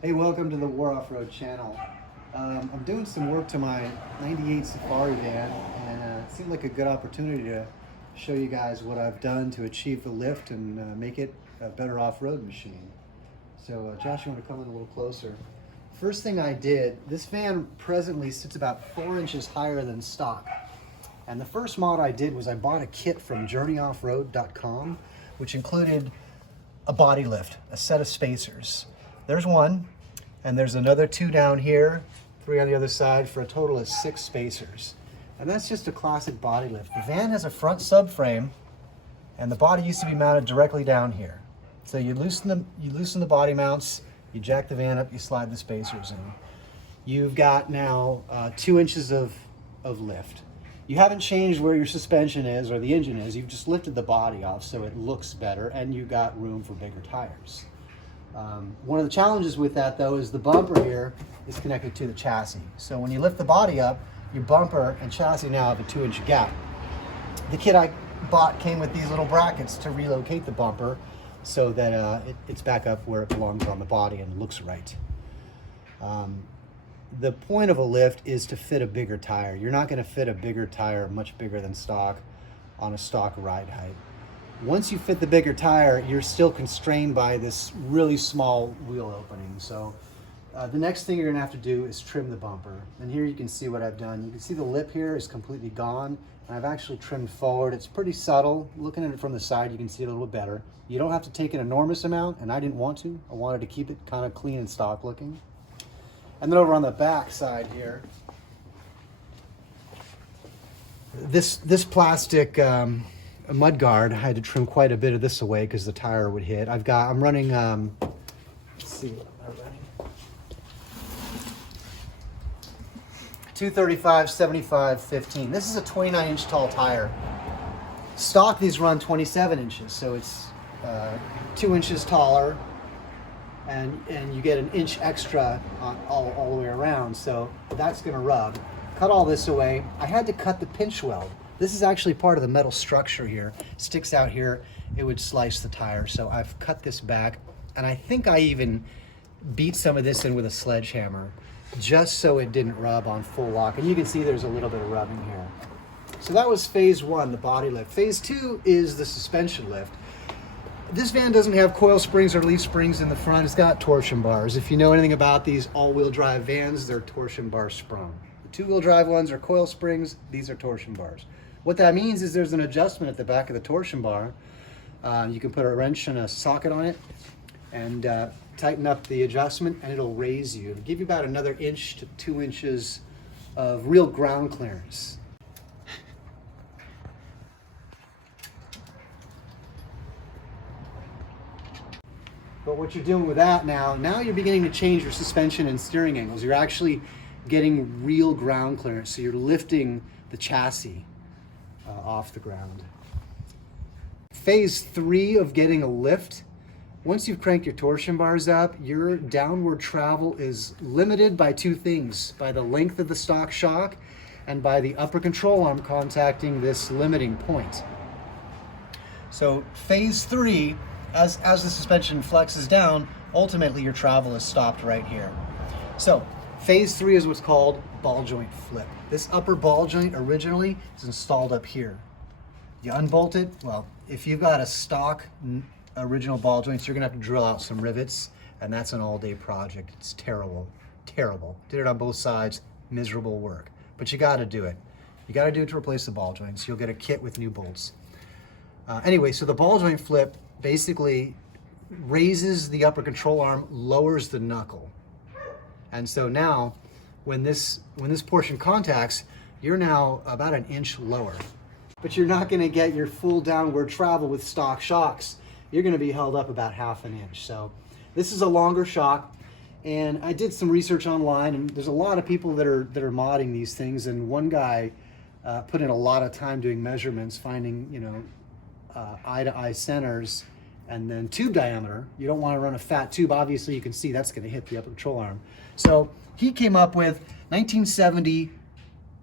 Hey, welcome to the War Off-Road channel. I'm doing some work to my 98 Safari van, and it seemed like a good opportunity to show you guys what I've done to achieve the lift and make it a better off-road machine. So Josh, you want to come in a little closer? First thing I did, this van presently sits about 4 inches higher than stock. And the first mod I did was I bought a kit from journeyoffroad.com, which included a body lift, a set of spacers. There's one, and there's another 2 down here, 3 on the other side, for a total of 6 spacers. And that's just a classic body lift. The van has a front subframe, and the body used to be mounted directly down here. So you loosen the body mounts, you jack the van up, you slide the spacers in. You've got now 2 inches of lift. You haven't changed where your suspension is or the engine is, you've just lifted the body off so it looks better, and you got room for bigger tires. One of the challenges with that, though, is the bumper here is connected to the chassis. So when you lift the body up, your bumper and chassis now have a 2-inch gap. The kit I bought came with these little brackets to relocate the bumper so that it's back up where it belongs on the body and looks right. The point of a lift is to fit a bigger tire. You're not going to fit a bigger tire, much bigger than stock, on a stock ride height. Once you fit the bigger tire, you're still constrained by this really small wheel opening. So the next thing you're gonna have to do is trim the bumper. And here you can see what I've done. You can see the lip here is completely gone, and I've actually trimmed forward. It's pretty subtle. Looking at it from the side, you can see it a little bit better. You don't have to take an enormous amount, and I didn't want to. I wanted to keep it kind of clean and stock looking. And then over on the back side here, this plastic a mud guard, I had to trim quite a bit of this away because the tire would hit. I'm running, let's see, 235, 75, 15. This is a 29-inch tall tire. Stock, these run 27 inches, so it's 2 inches taller, and you get an inch extra all the way around, so that's gonna rub. Cut all this away. I had to cut the pinch weld. This is actually part of the metal structure here. It sticks out here, it would slice the tire. So I've cut this back, and I think I even beat some of this in with a sledgehammer just so it didn't rub on full lock. And you can see there's a little bit of rubbing here. So that was phase 1, the body lift. Phase 2 is the suspension lift. This van doesn't have coil springs or leaf springs in the front. It's got torsion bars. If you know anything about these all-wheel drive vans, they're torsion bar sprung. The 2-wheel drive ones are coil springs. These are torsion bars. What that means is there's an adjustment at the back of the torsion bar. You can put a wrench and a socket on it and tighten up the adjustment, and it'll raise you. It'll give you about another 1 to 2 inches of real ground clearance. But what you're doing with that now you're beginning to change your suspension and steering angles. You're actually getting real ground clearance, so you're lifting the chassis off the ground. Phase 3 of getting a lift, once you've cranked your torsion bars up, your downward travel is limited by 2 things: by the length of the stock shock and by the upper control arm contacting this limiting point. So phase 3, as the suspension flexes down, ultimately your travel is stopped right here. So phase 3 is what's called ball joint flip. This upper ball joint originally is installed up here. You unbolt it, well, if you've got a stock original ball joints, you're gonna have to drill out some rivets, and that's an all-day project. It's terrible, terrible. Did it on both sides, miserable work. But you gotta do it. You gotta do it to replace the ball joints. You'll get a kit with new bolts. Anyway, so the ball joint flip basically raises the upper control arm, lowers the knuckle. And so now, when this portion contacts, you're now about 1 inch lower. But you're not gonna get your full downward travel with stock shocks. You're gonna be held up about 1/2 inch. So this is a longer shock, and I did some research online, and there's a lot of people that are modding these things, and one guy put in a lot of time doing measurements, finding eye-to-eye centers, and then tube diameter. You don't want to run a fat tube. Obviously, you can see that's going to hit the upper control arm. So he came up with 1970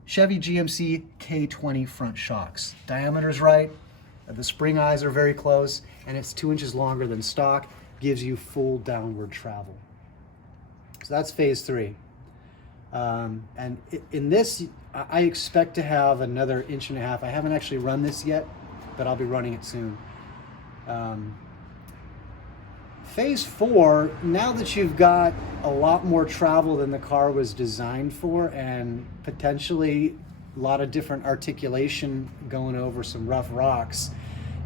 Chevy GMC K20 front shocks. Diameter's right, the spring eyes are very close, and it's 2 inches longer than stock, gives you full downward travel. So that's phase 3. And in this, I expect to have another 1.5 inches. I haven't actually run this yet, but I'll be running it soon. Phase 4, now that you've got a lot more travel than the car was designed for, and potentially a lot of different articulation going over some rough rocks,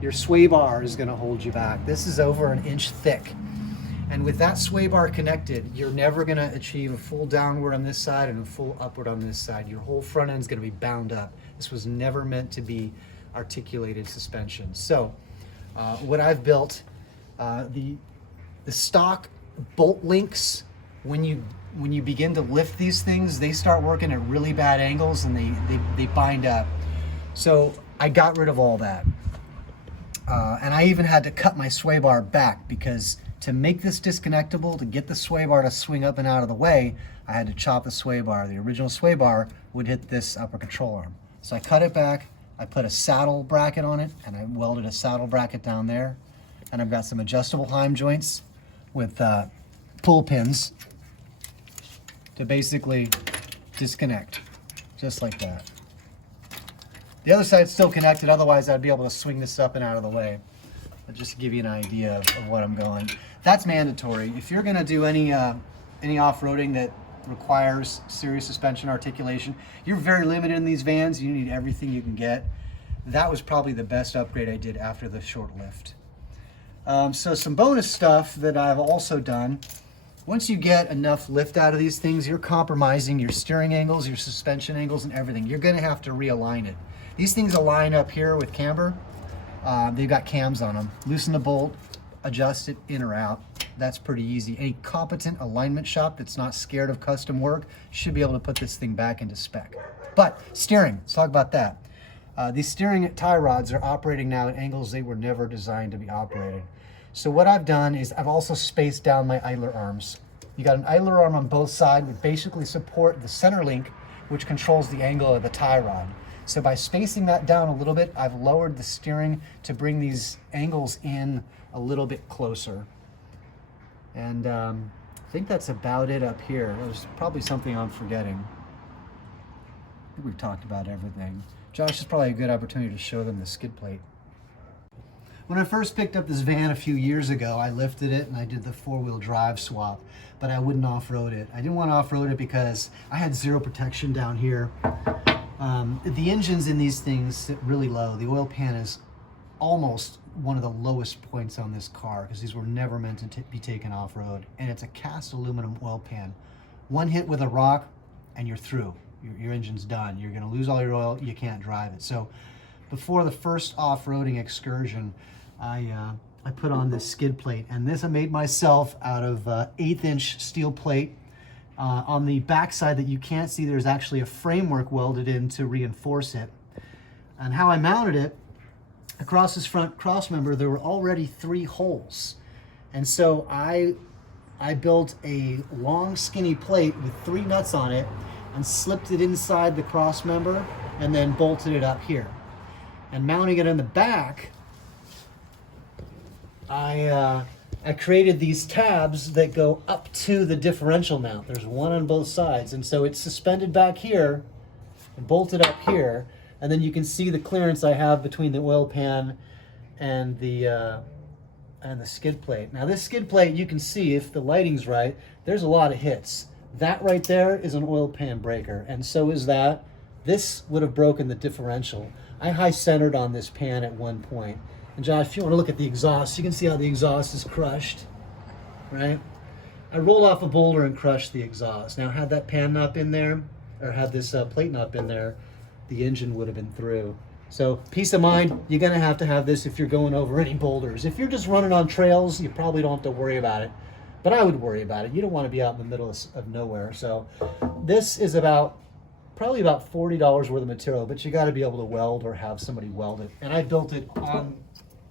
your sway bar is going to hold you back. This is over 1 inch thick. And with that sway bar connected, you're never going to achieve a full downward on this side and a full upward on this side. Your whole front end is going to be bound up. This was never meant to be articulated suspension. So what I've built, the stock bolt links, when you begin to lift these things, they start working at really bad angles and they bind up. So I got rid of all that. And I even had to cut my sway bar back, because to make this disconnectable, to get the sway bar to swing up and out of the way, I had to chop the sway bar. The original sway bar would hit this upper control arm. So I cut it back, I put a saddle bracket on it, and I welded a saddle bracket down there. And I've got some adjustable Heim joints with pull pins to basically disconnect, just like that. The other side's still connected, otherwise I'd be able to swing this up and out of the way. But just to give you an idea of what I'm going. That's mandatory. If you're gonna do any off-roading that requires serious suspension articulation, you're very limited in these vans. You need everything you can get. That was probably the best upgrade I did after the short lift. So some bonus stuff that I've also done. Once you get enough lift out of these things, you're compromising your steering angles, your suspension angles, and everything. You're gonna have to realign it. These things align up here with camber. They've got cams on them. Loosen the bolt, adjust it in or out. That's pretty easy. Any competent alignment shop that's not scared of custom work should be able to put this thing back into spec. But steering, let's talk about that. These steering tie rods are operating now at angles they were never designed to be operated. So what I've done is I've also spaced down my idler arms. You got an idler arm on both sides that basically support the center link, which controls the angle of the tie rod. So by spacing that down a little bit, I've lowered the steering to bring these angles in a little bit closer. And I think that's about it up here. There's probably something I'm forgetting. I think we've talked about everything. Josh is probably a good opportunity to show them the skid plate. When I first picked up this van a few years ago, I lifted it and I did the 4-wheel drive swap, but I wouldn't off-road it. I didn't want to off-road it because I had zero protection down here. The engines in these things sit really low. The oil pan is almost one of the lowest points on this car, because these were never meant to be taken off-road. And it's a cast aluminum oil pan. One hit with a rock and you're through. Your engine's done. You're going to lose all your oil. You can't drive it. So before the first off-roading excursion, I put on this skid plate, and this I made myself out of 1/8 inch steel plate. On the back side that you can't see, there's actually a framework welded in to reinforce it. And how I mounted it, across this front cross member, there were already 3 holes. And so I built a long skinny plate with 3 nuts on it and slipped it inside the cross member and then bolted it up here. And mounting it in the back, I created these tabs that go up to the differential mount. There's one on both sides. And so it's suspended back here and bolted up here. And then you can see the clearance I have between the oil pan and the skid plate. Now this skid plate, you can see if the lighting's right, there's a lot of hits. That right there is an oil pan breaker, and so is that. This would have broken the differential. I high centered on this pan at one point. And Josh, if you want to look at the exhaust, you can see how the exhaust is crushed, right? I rolled off a boulder and crushed the exhaust. Now, had that pan not been there, or had this plate not been there, the engine would have been through. So, peace of mind, you're going to have this if you're going over any boulders. If you're just running on trails, you probably don't have to worry about it. But I would worry about it. You don't want to be out in the middle of nowhere. So, this is probably about $40 worth of material, but you got to be able to weld or have somebody weld it. And I built it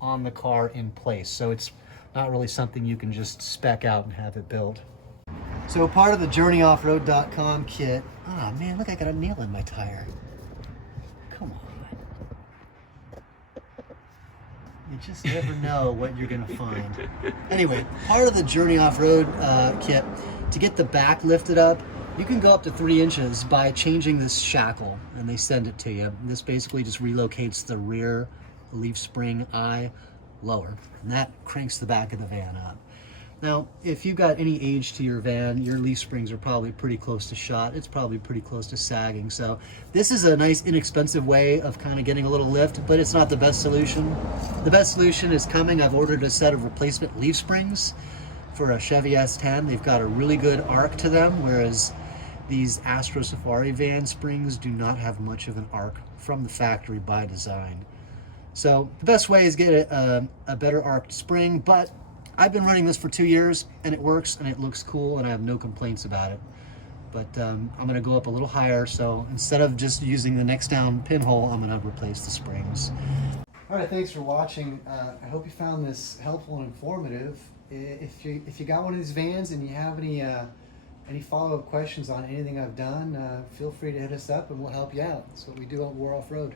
on the car in place, so it's not really something you can just spec out and have it built. So part of the JourneyOffRoad.com kit. Oh man, look, I got a nail in my tire. Come on. You just never know what you're gonna find. Anyway, part of the Journey Off-Road kit, to get the back lifted up, you can go up to 3 inches by changing this shackle, and they send it to you. This basically just relocates the rear leaf spring eye lower, and that cranks the back of the van up. Now, if you've got any age to your van, your leaf springs are probably pretty close to shot. It's probably pretty close to sagging. So this is a nice, inexpensive way of kind of getting a little lift, but it's not the best solution. The best solution is coming. I've ordered a set of replacement leaf springs for a Chevy S10. They've got a really good arc to them, whereas these Astro Safari van springs do not have much of an arc from the factory by design. So the best way is get a better arced spring, but I've been running this for 2 years and it works and it looks cool and I have no complaints about it. But I'm gonna go up a little higher, so instead of just using the next down pinhole, I'm gonna replace the springs. All right, thanks for watching. I hope you found this helpful and informative. If you got one of these vans and you have any follow-up questions on anything I've done, feel free to hit us up and we'll help you out. That's what we do at War Off-Road.